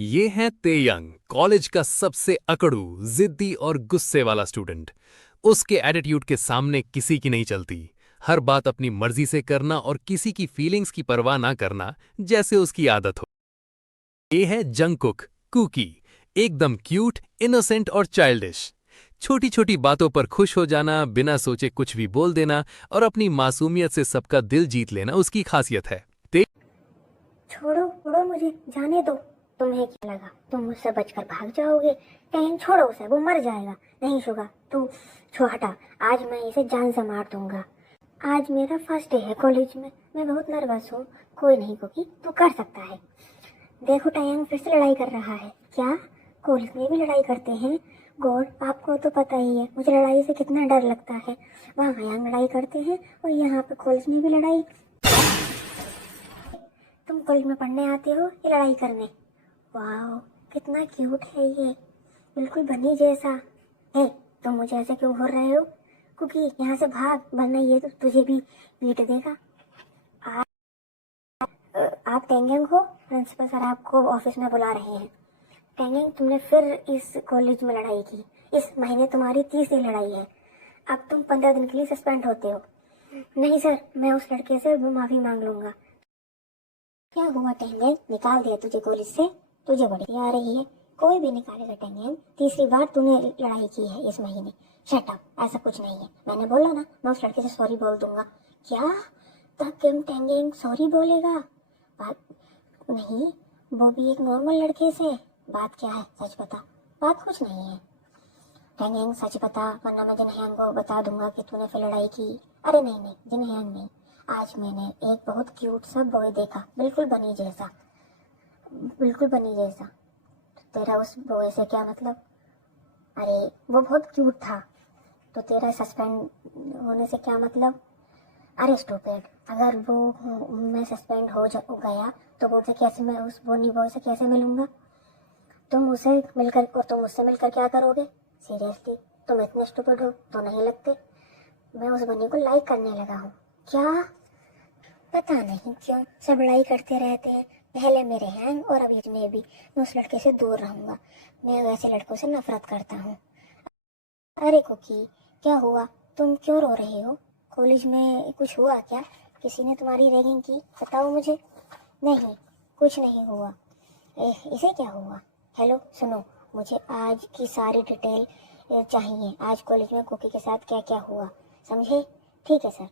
ये है तेयंग, कॉलेज का सबसे अकड़ू, जिद्दी और गुस्से वाला स्टूडेंट। उसके एटीट्यूड के सामने किसी की नहीं चलती। हर बात अपनी मर्जी से करना और किसी की फीलिंग्स की परवाह ना करना, जैसे उसकी आदत हो। ये है जंगकुक, कुकी। एकदम क्यूट, इनोसेंट और चाइल्डिश। छोटी छोटी बातों पर खुश हो जाना, बिना सोचे कुछ भी बोल देना और अपनी मासूमियत से सबका दिल जीत लेना उसकी खासियत है। छोड़ो छोड़ो, मुझे जाने दो। तुम्हें क्या लगा तुम मुझसे बचकर भाग जाओगे? कहीं छोड़ो उसे, वो मर जाएगा। नहीं शुगा, तू हटा। आज मैं इसे जान से मार दूंगा। आज मेरा फर्स्ट डे है कॉलेज में, मैं बहुत नर्वस हूँ। कोई नहीं कुकी, तू कर सकता है। देखो टैंग फिर से लड़ाई कर रहा है। क्या कॉलेज में भी लड़ाई करते हैं? गॉड, आपको तो पता ही है मुझे लड़ाई से कितना डर लगता है। वहाँ यहाँ लड़ाई करते हैं और यहाँ पे कॉलेज में भी लड़ाई। तुम कॉलेज में पढ़ने आते हो या लड़ाई करने? वाह, कितना क्यूट है ये, बिल्कुल बनी जैसा है। तुम मुझे ऐसे क्यों घूर रहे हो? क्योंकि यहाँ से भाग, वरना ये तो तुझे भी पीट देगा। आप टेंगेंग हो? प्रिंसिपल सर आपको ऑफिस में बुला रहे हैं। टेंगेंग, तुमने फिर इस कॉलेज में लड़ाई की। इस महीने तुम्हारी तीसरी लड़ाई है। अब तुम 15 दिन के लिए सस्पेंड होते हो। नहीं सर, मैं उस लड़के से माफी मांग लूंगा। क्या हुआ टेंगेंग, निकाल दिया तुझे कॉलेज से? तुझे बड़ी आ रही है। कोई भी निकालेगा टेंगेंग। तीसरी बार तूने लड़ाई की है इस महीने। शट अप, ऐसा कुछ नहीं है। मैंने बोला ना, मैं उस लड़के से सॉरी बोल दूंगा। क्या? तब किम टेंगेंग सॉरी बोलेगा? बात नहीं, वो भी एक नॉर्मल लड़के से। बात क्या है, सच बता। बात कुछ नहीं है टेंगेंग, सच बता, वरना मैं जिनहयांग को बता दूंगा कि तूने फिर लड़ाई की। अरे नहीं नहीं, जिनहयांग नहीं। आज मैंने एक बहुत क्यूट सा बॉय देखा, बिल्कुल बनी जैसा, बिल्कुल बनी जैसा। तेरा उस बॉय से क्या मतलब? अरे वो बहुत क्यूट था, तो तेरा सस्पेंड होने से क्या मतलब? अरे स्टूपिड, अगर वो मैं सस्पेंड हो गया तो वो से कैसे, मैं उस बोनी बॉय से कैसे मिलूंगा? तुम उसे मिलकर और तुम मुझसे मिलकर क्या करोगे? सीरियसली, तुम इतने स्टूपिड हो तो नहीं लगते। मैं उस बनी को लाइक करने लगा हूँ। क्या? पता नहीं क्यों सब लड़ाई करते रहते हैं। पहले मेरे हैंग और अब इतने भी। मैं उस लड़के से दूर रहूंगा। मैं वैसे लड़कों से नफरत करता हूँ। अरे कुकी, क्या हुआ? तुम क्यों रो रही हो? कॉलेज में कुछ हुआ क्या? किसी ने तुम्हारी रैगिंग की? बताओ मुझे। नहीं, कुछ नहीं हुआ। इसे क्या हुआ? हेलो सुनो, मुझे आज की सारी डिटेल चाहिए। आज कॉलेज में कुकी के साथ क्या क्या हुआ, समझे? ठीक है सर।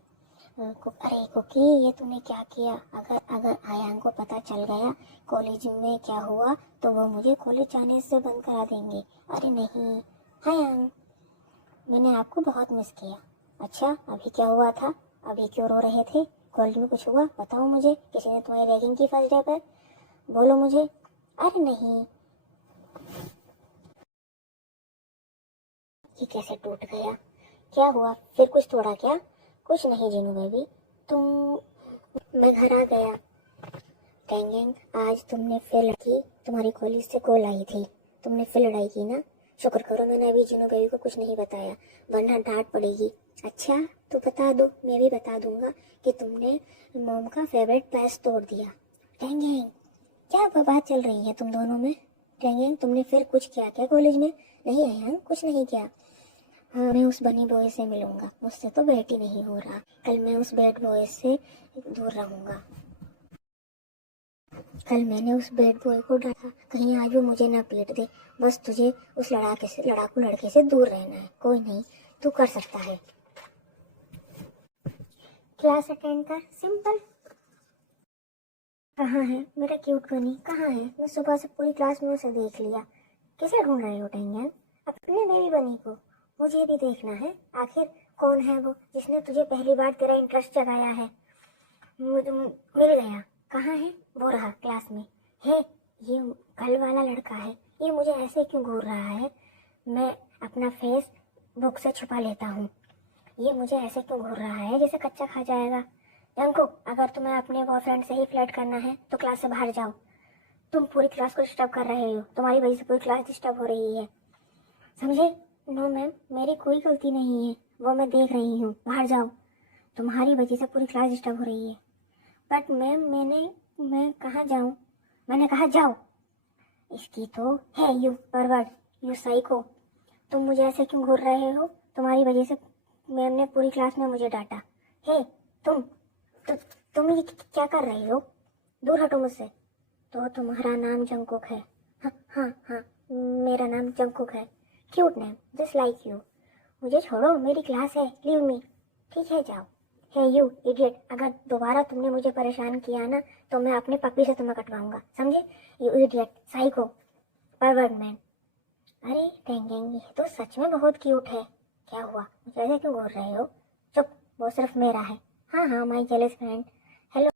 अरे कुकी, ये तूने क्या किया? अगर अगर आयांग को पता चल गया कॉलेज में क्या हुआ तो वो मुझे कॉलेज जाने से बंद करा देंगे। अरे नहीं आयांग, मैंने आपको बहुत मिस किया। अच्छा, अभी क्या हुआ था? अभी क्यों रो रहे थे? कॉलेज में कुछ हुआ? बताओ मुझे। किसी ने तुम्हारी रैगिंग की फर्स्ट डे पर? बोलो मुझे। अरे नहीं, ये कैसे टूट गया? क्या हुआ फिर, कुछ तोड़ा क्या? कुछ नहीं जीनू बेबी, तुम मैं घर आ गया। टेंगेंग, आज तुमने फिर लड़की, तुम्हारी कॉलेज से कॉल आई थी, तुमने फिर लड़ाई की ना? शुक्र करो मैंने अभी जीनू बेबी को कुछ नहीं बताया, वरना डांट पड़ेगी। अच्छा, तो बता दो, मैं भी बता दूंगा कि तुमने मॉम का फेवरेट पैस तोड़ दिया। टेंगेंग, क्या बात चल रही है तुम दोनों में? टेंगेंग, तुमने फिर कुछ किया क्या कॉलेज में? नहीं आया, कुछ नहीं किया। हाँ, मैं उस बनी बॉय से मिलूंगा, मुझसे तो बैठ ही नहीं हो रहा। कल मैं उस बैड बॉय से दूर रहूंगा। कल मैंने उस बैड बॉय को डांटा, कहीं आज वो मुझे ना पीट दे। बस तुझे उस लड़ाकू लड़के से दूर रहना है। कोई नहीं, तू कर सकता है। क्लास अटेंड कर, सिंपल। कहाँ है मेरा क्यूट बनी, कहाँ है? मैं सुबह से पूरी क्लास में उसे देख लिया। किसे ढूंढ रहे हो टेंगन? अपने बेबी बनी को। मुझे भी देखना है, आखिर कौन है वो जिसने तुझे पहली बार तेरा इंटरेस्ट जगाया है। मिल गया। कहाँ है? वो रहा क्लास में। हे, ये कल वाला लड़का है। ये मुझे ऐसे क्यों घूर रहा है? मैं अपना फेस बुक से छुपा लेता हूँ। ये मुझे ऐसे क्यों घूर रहा है जैसे कच्चा खा जाएगा। जंकुक, अगर तुम्हें अपने बॉयफ्रेंड से ही फ्लर्ट करना है तो क्लास से बाहर जाओ। तुम पूरी क्लास को डिस्टर्ब कर रहे हो, तुम्हारी वजह से पूरी क्लास डिस्टर्ब हो रही है, समझे? नो मैम, मेरी कोई गलती नहीं है, वो मैं देख रही हूँ। बाहर जाओ, तुम्हारी वजह से पूरी क्लास डिस्टर्ब हो रही है। बट मैम मैं कहाँ जाऊँ? मैंने कहा जाओ। इसकी तो है यू परवर्ड, यू साइको। तुम मुझे ऐसे क्यों घूर रहे हो? तुम्हारी वजह से मैम ने पूरी क्लास में मुझे डांटा। हे तुम, तुम ये क्या कर रही हो? दूर हटो मुझसे। तो तुम्हारा नाम जंगकुक है? हाँ हाँ हाँ, मेरा नाम जंगकुक है। Cute name, just like you. मुझे छोड़ो, मेरी क्लास है, लीव मी। ठीक है जाओ। हे यू इडियट, अगर दोबारा तुमने मुझे परेशान किया ना तो मैं अपने पप्पी से तुम्हें कटवाऊंगा, समझे? You idiot, psycho, pervert man. अरे टेंगेंग, ये तो सच में बहुत क्यूट है। क्या हुआ, मुझे ऐसे क्यों बोल रहे हो? चुप, वो सिर्फ मेरा है। हाँ हाँ, my jealous friend. Hello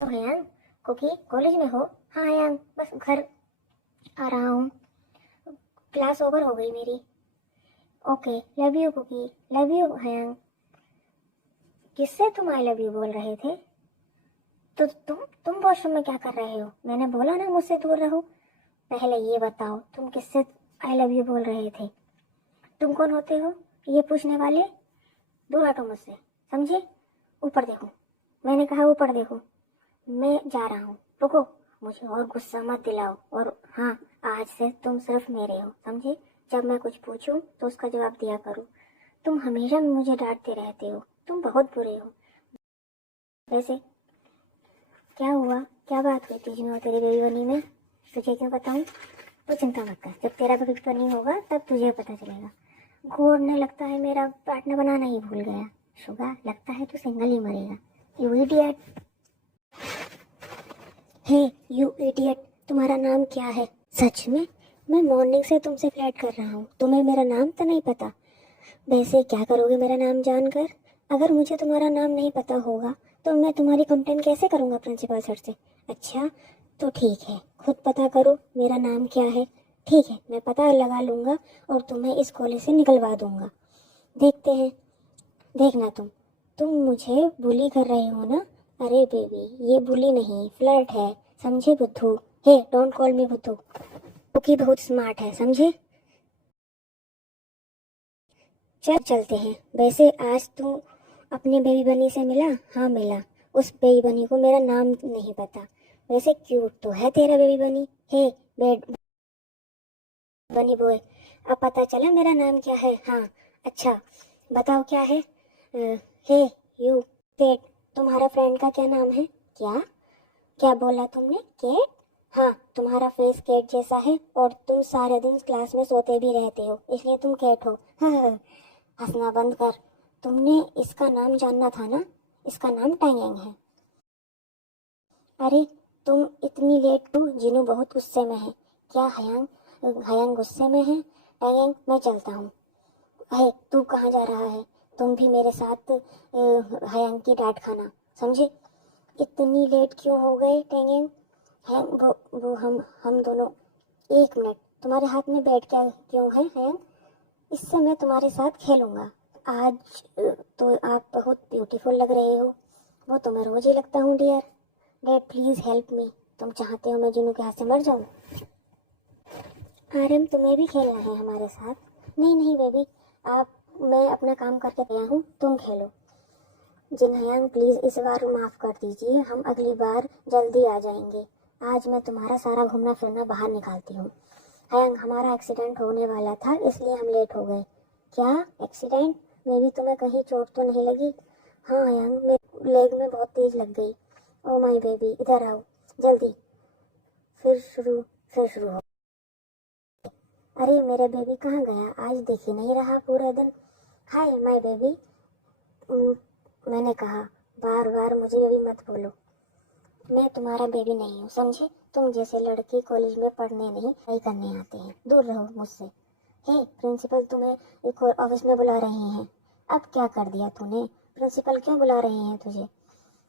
Hyang, कुकी कॉलेज में हो? हाँ हयांग, बस घर आ रहा हूँ, क्लास ओवर हो गई मेरी। Okay, love you cookie, love you हयांग। किससे तुम आई लव यू बोल रहे थे? तो तुम वॉशरूम में क्या कर रहे हो? मैंने बोला ना मुझसे दूर रहो। पहले ये बताओ, तुम किससे आई लव यू बोल रहे थे? तुम कौन होते हो ये पूछने वाले? दूर हटो मुझसे, समझे? ऊपर देखो, मैंने कहा ऊपर देखो। मैं जा रहा हूँ, रुको। मुझे और गुस्सा मत दिलाओ। और हाँ, आज से तुम सिर्फ मेरे हो, समझे? जब मैं कुछ पूछूं तो उसका जवाब दिया करो। तुम हमेशा मुझे डांटते रहते हो, तुम बहुत बुरे हो। वैसे क्या हुआ, क्या बात हुई तुझ में और तेरी बेबी बनी में? तुझे क्यों बताऊं? तो चिंता मत कर, जब तेरा बेबी बनी होगा तब तुझे पता चलेगा। घोड़ने लगता है मेरा पार्टनर बनाना ही भूल गया। शुगा, लगता है तू सिंगल ही मरेगा। You idiot. Hey you idiot, तुम्हारा नाम क्या है? सच में? मैं मॉर्निंग से तुमसे फ्लर्ट कर रहा हूँ, तुम्हें मेरा नाम तो नहीं पता? वैसे क्या करोगे मेरा नाम जानकर? अगर मुझे तुम्हारा नाम नहीं पता होगा तो मैं तुम्हारी कंप्लेन कैसे करूँगा प्रिंसिपल सर से? अच्छा तो ठीक है, खुद पता करो मेरा नाम क्या है। ठीक है, मैं पता लगा लूँगा और तुम्हें इस कॉलेज से निकलवा दूँगा। देखते हैं। देखना तुम मुझे बुली कर रहे हो ना? अरे बेबी, ये बुली नहीं, फ्लर्ट है, समझे बुद्धू? हे डोंट कॉल मी बुद्धू, क्योंकि बहुत स्मार्ट है, समझे? चल चलते हैं। वैसे आज तू अपने बेबी बनी से मिला? हाँ मिला। उस बेबी बनी को मेरा नाम नहीं पता। वैसे क्यूट तो है तेरा बेबी बनी। हे बेड बनी बॉय, अब पता चला मेरा नाम क्या है? हाँ अच्छा, बताओ क्या है? हे यू केट, तुम्हारा फ्रेंड का क्या नाम है? क्या क्या बोला तुमने? केट? हाँ, तुम्हारा फेस केट जैसा है और तुम सारे दिन क्लास में सोते भी रहते हो, इसलिए तुम केट हो। हाँ, हंसना बंद कर। तुमने इसका नाम जानना था ना? इसका नाम टैंगेंग है। अरे तुम इतनी लेट हो, जिनू बहुत गुस्से में है। क्या हयांग? हयांग गुस्से में है? टैंगेंग, मैं चलता हूँ। अरे तू कहाँ जा रहा है? तुम भी मेरे साथ हयांग की डांट खाना, समझे? इतनी लेट क्यों हो गए टैंगेंग? है वो हम दोनों। एक मिनट, तुम्हारे हाथ में बैट क्या क्यों है? इससे मैं तुम्हारे साथ खेलूंगा। आज तो आप बहुत ब्यूटीफुल लग रहे हो। वो तो मैं रोज ही लगता हूँ dear. Dad please help me. तुम चाहते हो मैं जुनू के हाथ से मर जाऊँ? आर्यन, तुम्हें भी खेलना है हमारे साथ? नहीं नहीं बेबी, आप, मैं अपना काम करके गया हूँ, तुम खेलो। जिनहयांग प्लीज इस बार माफ कर दीजिए, हम अगली बार जल्दी आ जाएंगे। आज मैं तुम्हारा सारा घूमना फिरना बाहर निकालती हूँ। हयांग, हमारा एक्सीडेंट होने वाला था इसलिए हम लेट हो गए। क्या एक्सीडेंट? बेबी तुम्हें कहीं चोट तो नहीं लगी? हाँ हयांग, मेरे लेग में बहुत तेज लग गई। ओ माय बेबी, इधर आओ जल्दी। फिर शुरू फिर शुरू हो। अरे मेरा बेबी कहाँ गया? आज दिख ही नहीं रहा पूरे दिन। Hi my baby. मैंने कहा, बार बार मुझे बेबी मत बोलो। मैं तुम्हारा बेबी नहीं हूँ, समझे? तुम जैसे लड़के कॉलेज में पढ़ने नहीं, पढ़ाई करने आते हैं, दूर रहो मुझसे। हे प्रिंसिपल तुम्हें एक ऑफिस में बुला रहे हैं। अब क्या कर दिया तूने? प्रिंसिपल क्यों बुला रहे हैं तुझे?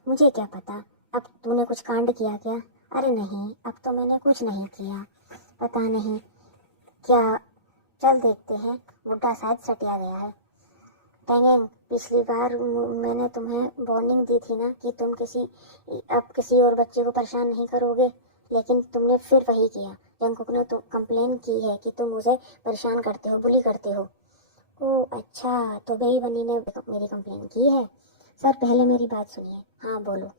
मुझे क्या पता, अब तूने कुछ कांड किया क्या? अरे नहीं, अब तो मैंने कुछ नहीं किया। पता नहीं क्या, चल देखते हैं। बुड्ढा शायद सटिया गया है। टैंगेंग, पिछली बार मैंने तुम्हें वार्निंग दी थी ना कि तुम अब किसी और बच्चे को परेशान नहीं करोगे, लेकिन तुमने फिर वही किया। जंगकुक ने तो कंप्लेन की है कि तुम मुझे परेशान करते हो, बुली करते हो। ओह अच्छा, तो बेबी बनी ने मेरी कंप्लेन की है। सर पहले मेरी बात सुनिए। हाँ बोलो।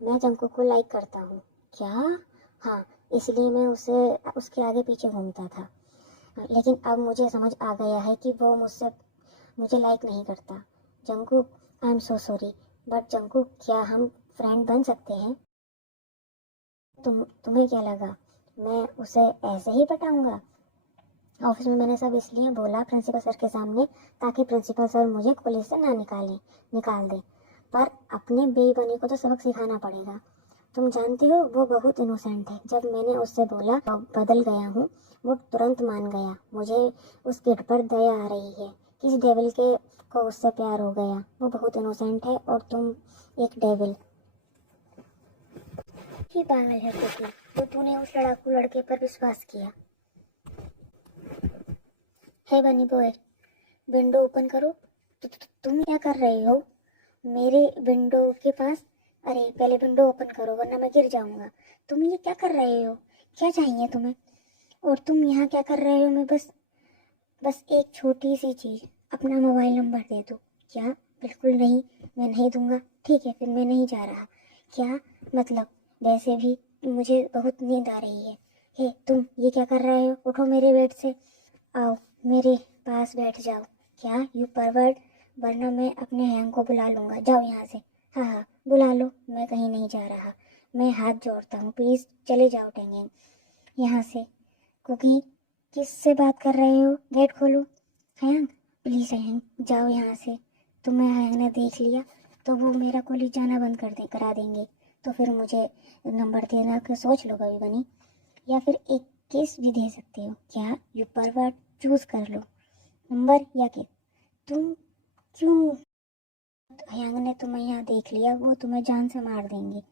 मैं जंगकुक को लाइक करता हूँ। क्या? हाँ, इसलिए मैं उसे उसके आगे पीछे घूमता था। लेकिन अब मुझे समझ आ गया है कि वो मुझे लाइक नहीं करता। Jungkook, I am so sorry, but Jungkook, क्या हम फ्रेंड बन सकते हैं? तुम्हें क्या लगा मैं उसे ऐसे ही पटाऊंगा? ऑफिस में मैंने सब इसलिए बोला प्रिंसिपल सर के सामने ताकि प्रिंसिपल सर मुझे कॉलेज से ना निकाल दे। पर अपने बेईमानी को तो सबक सिखाना पड़ेगा। तुम जानती हो वो बहुत इनोसेंट है। जब मैंने उससे बोला बदल गया हूँ, वो तुरंत मान गया। मुझे उस किड पर दया आ रही है। किस डेविल के को उससे प्यार हो गया? वो बहुत इनोसेंट है और तुम एक डेविल ही। पागल है तो तूने उस लड़ाकू लड़के पर विश्वास किया। हे बनी बॉय, विंडो ओपन करो। तुम क्या कर रहे हो मेरे विंडो के पास? अरे पहले विंडो ओपन करो वरना मैं गिर जाऊंगा। तुम ये क्या कर रहे हो? क्या चाहिए तुम्हें? और तुम यहाँ क्या कर रहे हो? मैं बस एक छोटी सी चीज, अपना मोबाइल नंबर दे दो। क्या? बिल्कुल नहीं, मैं नहीं दूंगा। ठीक है, फिर मैं नहीं जा रहा। क्या मतलब? वैसे भी मुझे बहुत नींद आ रही है। हे तुम ये क्या कर रहे हो? उठो मेरे बेड से, आओ मेरे पास बैठ जाओ। क्या? यू परवर्ट, वरना मैं अपने हैंग को बुला लूंगा। जाओ यहाँ से। हाँ हाँ बुला लो, मैं कहीं नहीं जा रहा। मैं हाथ जोड़ता हूँ, प्लीज चले जाओ टेंगेंग यहाँ से। क्योंकि किससे बात कर रहे हो? गेट खोलो। हैंग, प्लीज हैंग जाओ यहाँ से। तुम्हें हैंग ने देख लिया तो वो मेरा कॉलेज जाना बंद करा देंगे। तो फिर मुझे नंबर देना कि सोच लो कभी बनी, या फिर एक केस भी दे सकते हो। क्या? यू परवर्ट, चूज कर लो, नंबर या केस। तुम क्यों? हयांग ने तुम्हें यहाँ देख लिया, वो तुम्हें जान से मार देंगे।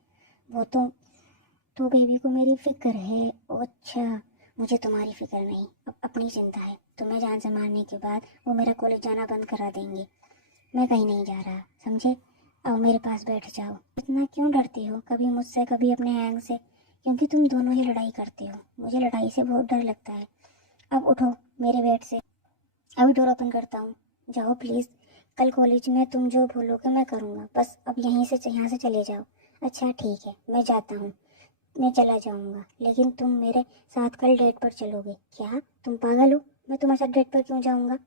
वो तो बेबी को मेरी फिक्र है। अच्छा, मुझे तुम्हारी फिक्र नहीं, अब अपनी चिंता है। तुम्हें जान से मारने के बाद वो मेरा कॉलेज जाना बंद करा देंगे। मैं कहीं नहीं जा रहा, समझे? आओ मेरे पास बैठ जाओ। इतना क्यों डरती हो, कभी मुझसे कभी अपने हैंग से? क्योंकि तुम दोनों ही लड़ाई करते हो। मुझे लड़ाई से बहुत डर लगता है। अब उठो मेरे बेड से, अभी डोर ओपन करता हूँ। जाओ प्लीज़, कल कॉलेज में तुम जो बोलोगे मैं करूँगा। बस अब यहाँ से चले जाओ। अच्छा ठीक है, मैं जाता हूँ, मैं चला जाऊँगा, लेकिन तुम मेरे साथ कल डेट पर चलोगे। क्या? तुम पागल हो? मैं तुम्हारे साथ डेट पर क्यों जाऊँगा?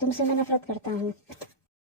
तुमसे मैं नफरत करता हूँ।